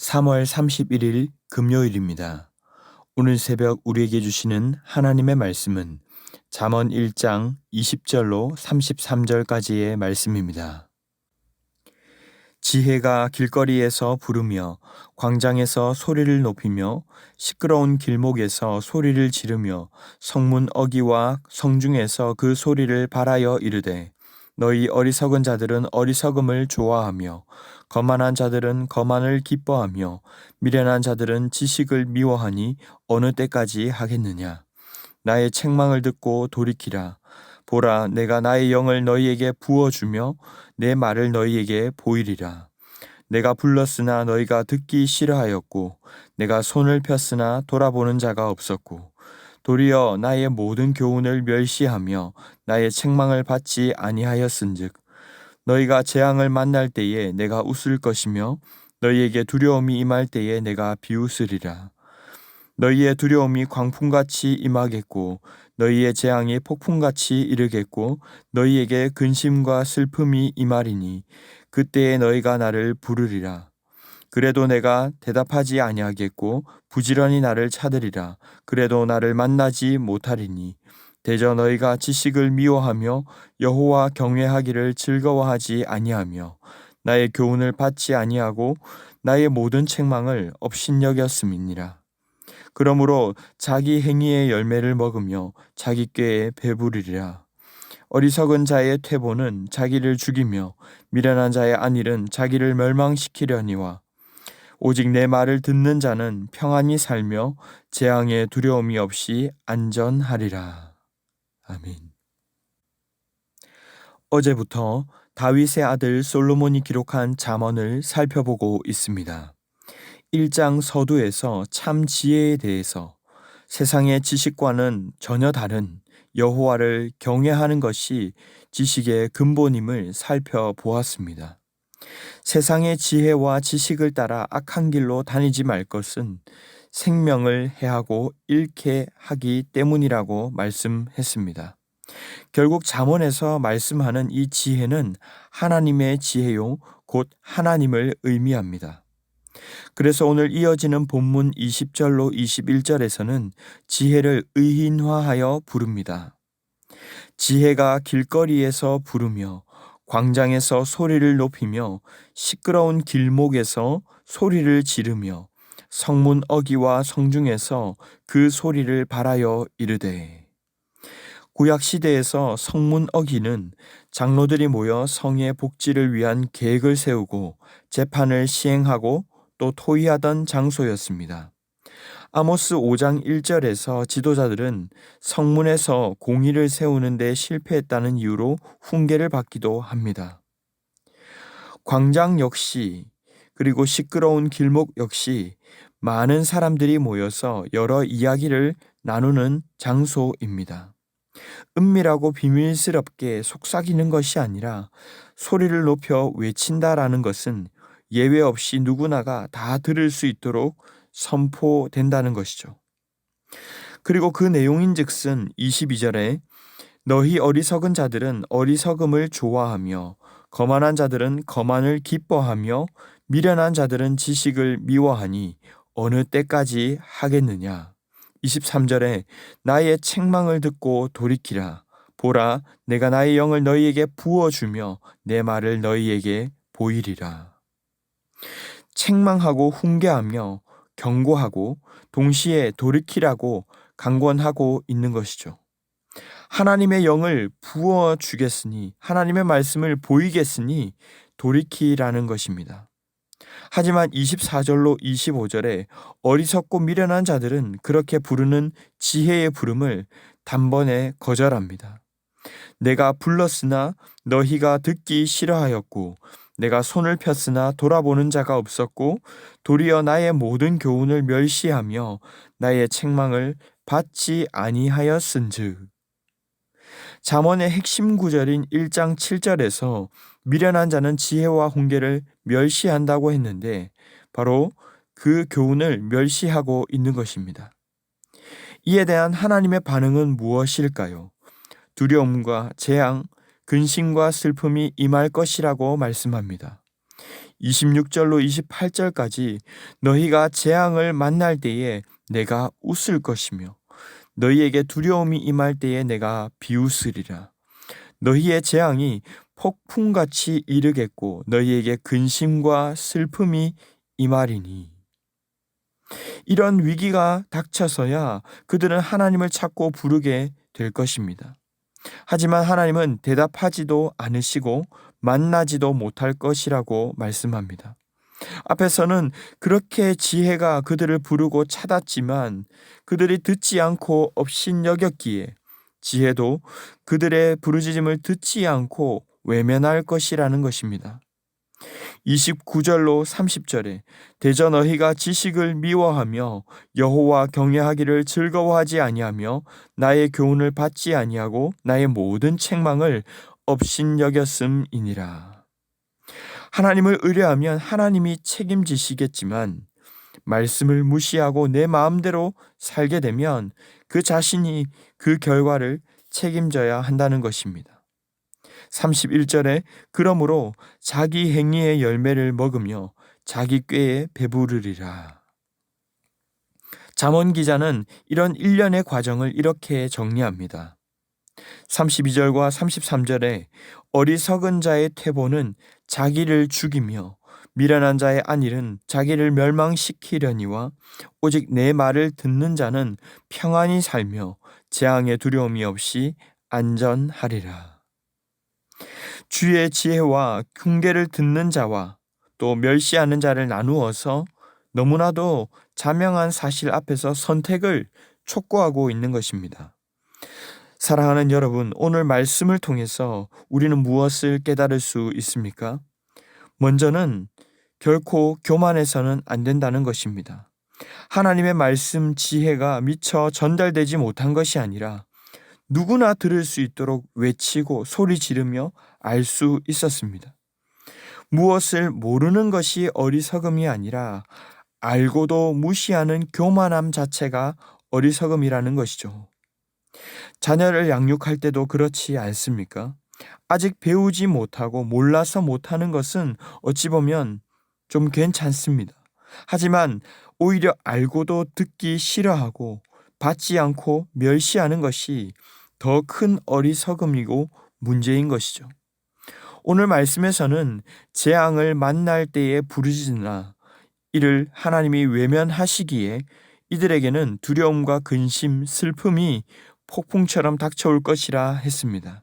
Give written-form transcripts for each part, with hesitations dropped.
3월 31일 금요일입니다. 오늘 새벽 우리에게 주시는 하나님의 말씀은 잠언 1장 20절로 33절까지의 말씀입니다. 지혜가 길거리에서 부르며 광장에서 소리를 높이며 시끄러운 길목에서 소리를 지르며 성문 어귀와 성중에서 그 소리를 발하여 이르되 너희 어리석은 자들은 어리석음을 좋아하며 거만한 자들은 거만을 기뻐하며 미련한 자들은 지식을 미워하니 어느 때까지 하겠느냐. 나의 책망을 듣고 돌이키라. 보라, 내가 나의 영을 너희에게 부어주며 내 말을 너희에게 보이리라. 내가 불렀으나 너희가 듣기 싫어하였고 내가 손을 폈으나 돌아보는 자가 없었고 도리어 나의 모든 교훈을 멸시하며 나의 책망을 받지 아니하였은즉 너희가 재앙을 만날 때에 내가 웃을 것이며 너희에게 두려움이 임할 때에 내가 비웃으리라. 너희의 두려움이 광풍같이 임하겠고 너희의 재앙이 폭풍같이 이르겠고 너희에게 근심과 슬픔이 임하리니 그때에 너희가 나를 부르리라. 그래도 내가 대답하지 아니하겠고 부지런히 나를 찾으리라. 그래도 나를 만나지 못하리니 대저 너희가 지식을 미워하며 여호와 경외하기를 즐거워하지 아니하며 나의 교훈을 받지 아니하고 나의 모든 책망을 업신여겼음이니라. 그러므로 자기 행위의 열매를 먹으며 자기 꾀에 배부르리라. 어리석은 자의 퇴보는 자기를 죽이며 미련한 자의 안일은 자기를 멸망시키려니와 오직 내 말을 듣는 자는 평안히 살며 재앙의 두려움이 없이 안전하리라. 아멘. 어제부터 다윗의 아들 솔로몬이 기록한 잠언을 살펴보고 있습니다. 1장 서두에서 참 지혜에 대해서 세상의 지식과는 전혀 다른 여호와를 경외하는 것이 지식의 근본임을 살펴보았습니다. 세상의 지혜와 지식을 따라 악한 길로 다니지 말 것은 생명을 해하고 잃게 하기 때문이라고 말씀했습니다. 결국 잠언에서 말씀하는 이 지혜는 하나님의 지혜요 곧 하나님을 의미합니다. 그래서 오늘 이어지는 본문 20절로 21절에서는 지혜를 의인화하여 부릅니다. 지혜가 길거리에서 부르며 광장에서 소리를 높이며 시끄러운 길목에서 소리를 지르며 성문 어귀와 성중에서 그 소리를 발하여 이르되. 구약 시대에서 성문 어귀는 장로들이 모여 성의 복지를 위한 계획을 세우고 재판을 시행하고 또 토의하던 장소였습니다. 아모스 5장 1절에서 지도자들은 성문에서 공의를 세우는 데 실패했다는 이유로 훈계를 받기도 합니다. 광장 역시 그리고 시끄러운 길목 역시 많은 사람들이 모여서 여러 이야기를 나누는 장소입니다. 은밀하고 비밀스럽게 속삭이는 것이 아니라 소리를 높여 외친다라는 것은 예외 없이 누구나가 다 들을 수 있도록 선포된다는 것이죠. 그리고 그 내용인즉슨 22절에 너희 어리석은 자들은 어리석음을 좋아하며 거만한 자들은 거만을 기뻐하며 미련한 자들은 지식을 미워하니 어느 때까지 하겠느냐. 23절에 나의 책망을 듣고 돌이키라. 보라, 내가 나의 영을 너희에게 부어주며 내 말을 너희에게 보이리라. 책망하고 훈계하며 경고하고 동시에 돌이키라고 강권하고 있는 것이죠. 하나님의 영을 부어주겠으니 하나님의 말씀을 보이겠으니 돌이키라는 것입니다. 하지만 24절로 25절에 어리석고 미련한 자들은 그렇게 부르는 지혜의 부름을 단번에 거절합니다. 내가 불렀으나 너희가 듣기 싫어하였고 내가 손을 폈으나 돌아보는 자가 없었고 도리어 나의 모든 교훈을 멸시하며 나의 책망을 받지 아니하였은즉. 잠언의 핵심 구절인 1장 7절에서 미련한 자는 지혜와 훈계를 멸시한다고 했는데 바로 그 교훈을 멸시하고 있는 것입니다. 이에 대한 하나님의 반응은 무엇일까요? 두려움과 재앙, 근심과 슬픔이 임할 것이라고 말씀합니다. 26절로 28절까지 너희가 재앙을 만날 때에 내가 웃을 것이며 너희에게 두려움이 임할 때에 내가 비웃으리라. 너희의 재앙이 폭풍같이 이르겠고 너희에게 근심과 슬픔이 임하리니. 이런 위기가 닥쳐서야 그들은 하나님을 찾고 부르게 될 것입니다. 하지만 하나님은 대답하지도 않으시고 만나지도 못할 것이라고 말씀합니다. 앞에서는 그렇게 지혜가 그들을 부르고 찾았지만 그들이 듣지 않고 업신여겼기에 지혜도 그들의 부르짖음을 듣지 않고 외면할 것이라는 것입니다. 29절로 30절에 대저 너희가 지식을 미워하며 여호와 경외하기를 즐거워하지 아니하며 나의 교훈을 받지 아니하고 나의 모든 책망을 업신여겼음이니라. 하나님을 의뢰하면 하나님이 책임지시겠지만 말씀을 무시하고 내 마음대로 살게 되면 그 자신이 그 결과를 책임져야 한다는 것입니다. 31절에 그러므로 자기 행위의 열매를 먹으며 자기 꾀에 배부르리라. 잠언 기자는 이런 일련의 과정을 이렇게 정리합니다. 32절과 33절에 어리석은 자의 퇴보는 자기를 죽이며 미련한 자의 안일은 자기를 멸망시키려니와 오직 내 말을 듣는 자는 평안히 살며 재앙의 두려움이 없이 안전하리라. 주의 지혜와 흉계를 듣는 자와 또 멸시하는 자를 나누어서 너무나도 자명한 사실 앞에서 선택을 촉구하고 있는 것입니다. 사랑하는 여러분, 오늘 말씀을 통해서 우리는 무엇을 깨달을 수 있습니까? 먼저는 결코 교만해서는 안 된다는 것입니다. 하나님의 말씀 지혜가 미처 전달되지 못한 것이 아니라 누구나 들을 수 있도록 외치고 소리 지르며 알 수 있었습니다. 무엇을 모르는 것이 어리석음이 아니라 알고도 무시하는 교만함 자체가 어리석음이라는 것이죠. 자녀를 양육할 때도 그렇지 않습니까? 아직 배우지 못하고 몰라서 못하는 것은 어찌 보면 좀 괜찮습니다. 하지만 오히려 알고도 듣기 싫어하고 받지 않고 멸시하는 것이 더 큰 어리석음이고 문제인 것이죠. 오늘 말씀에서는 재앙을 만날 때에 부르짖으나 이를 하나님이 외면하시기에 이들에게는 두려움과 근심, 슬픔이 폭풍처럼 닥쳐올 것이라 했습니다.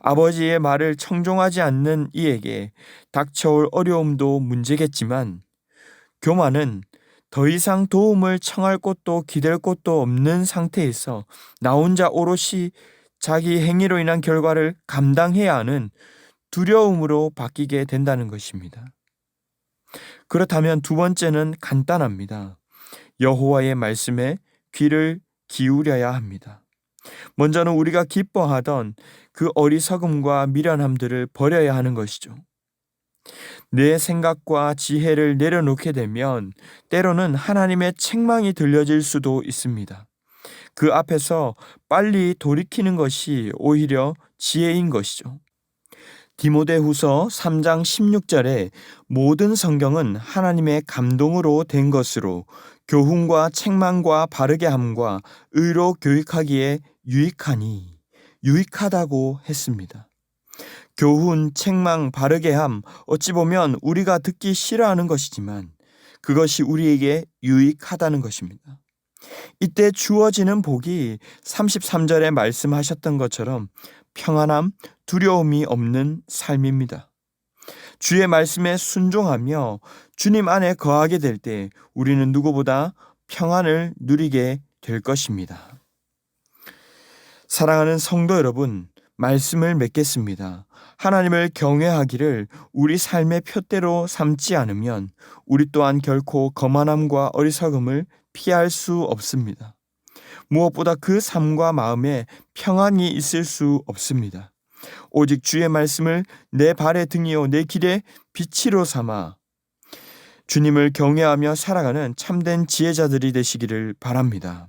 아버지의 말을 청종하지 않는 이에게 닥쳐올 어려움도 문제겠지만 교만은 더 이상 도움을 청할 곳도 기댈 곳도 없는 상태에서 나 혼자 오롯이 자기 행위로 인한 결과를 감당해야 하는 두려움으로 바뀌게 된다는 것입니다. 그렇다면 두 번째는 간단합니다. 여호와의 말씀에 귀를 기울여야 합니다. 먼저는 우리가 기뻐하던 그 어리석음과 미련함들을 버려야 하는 것이죠. 내 생각과 지혜를 내려놓게 되면 때로는 하나님의 책망이 들려질 수도 있습니다. 그 앞에서 빨리 돌이키는 것이 오히려 지혜인 것이죠. 디모데후서 3장 16절에 모든 성경은 하나님의 감동으로 된 것으로 교훈과 책망과 바르게 함과 의로 교육하기에 유익하다고 했습니다. 교훈, 책망, 바르게 함, 어찌 보면 우리가 듣기 싫어하는 것이지만 그것이 우리에게 유익하다는 것입니다. 이때 주어지는 복이 33절에 말씀하셨던 것처럼 평안함, 두려움이 없는 삶입니다. 주의 말씀에 순종하며 주님 안에 거하게 될 때 우리는 누구보다 평안을 누리게 될 것입니다. 사랑하는 성도 여러분, 말씀을 맺겠습니다. 하나님을 경외하기를 우리 삶의 표대로 삼지 않으면 우리 또한 결코 거만함과 어리석음을 피할 수 없습니다. 무엇보다 그 삶과 마음에 평안이 있을 수 없습니다. 오직 주의 말씀을 내 발의 등이요 내 길의 빛으로 삼아 주님을 경외하며 살아가는 참된 지혜자들이 되시기를 바랍니다.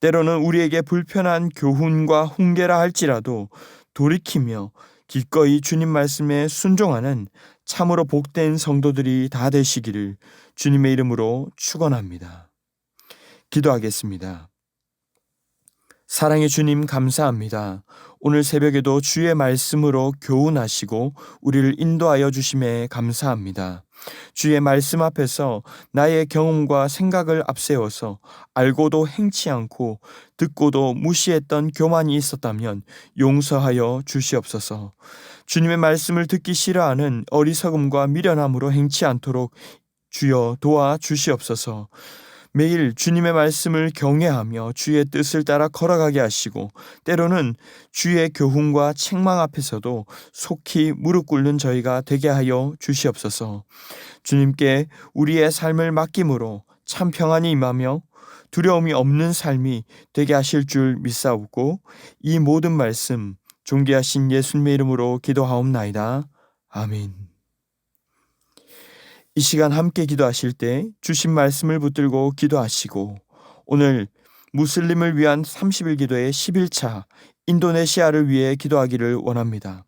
때로는 우리에게 불편한 교훈과 훈계라 할지라도 돌이키며 기꺼이 주님 말씀에 순종하는 참으로 복된 성도들이 다 되시기를 주님의 이름으로 축원합니다. 기도하겠습니다. 사랑의 주님 감사합니다. 오늘 새벽에도 주의 말씀으로 교훈하시고 우리를 인도하여 주심에 감사합니다. 주의 말씀 앞에서 나의 경험과 생각을 앞세워서 알고도 행치 않고 듣고도 무시했던 교만이 있었다면 용서하여 주시옵소서. 주님의 말씀을 듣기 싫어하는 어리석음과 미련함으로 행치 않도록 주여 도와 주시옵소서. 매일 주님의 말씀을 경외하며 주의 뜻을 따라 걸어가게 하시고 때로는 주의 교훈과 책망 앞에서도 속히 무릎 꿇는 저희가 되게 하여 주시옵소서. 주님께 우리의 삶을 맡김으로 참 평안이 임하며 두려움이 없는 삶이 되게 하실 줄 믿사옵고 이 모든 말씀 존귀하신 예수님의 이름으로 기도하옵나이다. 아멘. 이 시간 함께 기도하실 때 주신 말씀을 붙들고 기도하시고 오늘 무슬림을 위한 30일 기도의 11차 인도네시아를 위해 기도하기를 원합니다.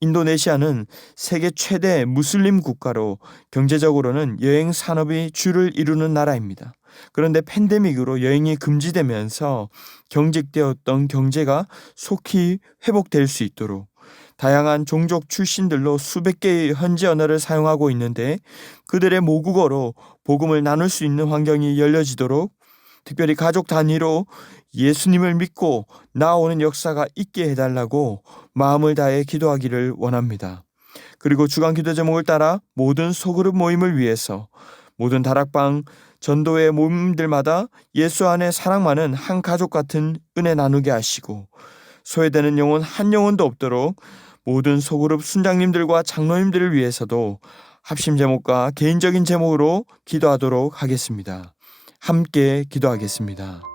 인도네시아는 세계 최대 무슬림 국가로 경제적으로는 여행 산업이 주를 이루는 나라입니다. 그런데 팬데믹으로 여행이 금지되면서 경직되었던 경제가 속히 회복될 수 있도록 다양한 종족 출신들로 수백 개의 현지 언어를 사용하고 있는데 그들의 모국어로 복음을 나눌 수 있는 환경이 열려지도록 특별히 가족 단위로 예수님을 믿고 나아오는 역사가 있게 해달라고 마음을 다해 기도하기를 원합니다. 그리고 주간 기도 제목을 따라 모든 소그룹 모임을 위해서 모든 다락방 전도회 모임들마다 예수 안에 사랑 많은 한 가족 같은 은혜 나누게 하시고 소외되는 영혼 한 영혼도 없도록 모든 소그룹 순장님들과 장로님들을 위해서도 합심 제목과 개인적인 제목으로 기도하도록 하겠습니다. 함께 기도하겠습니다.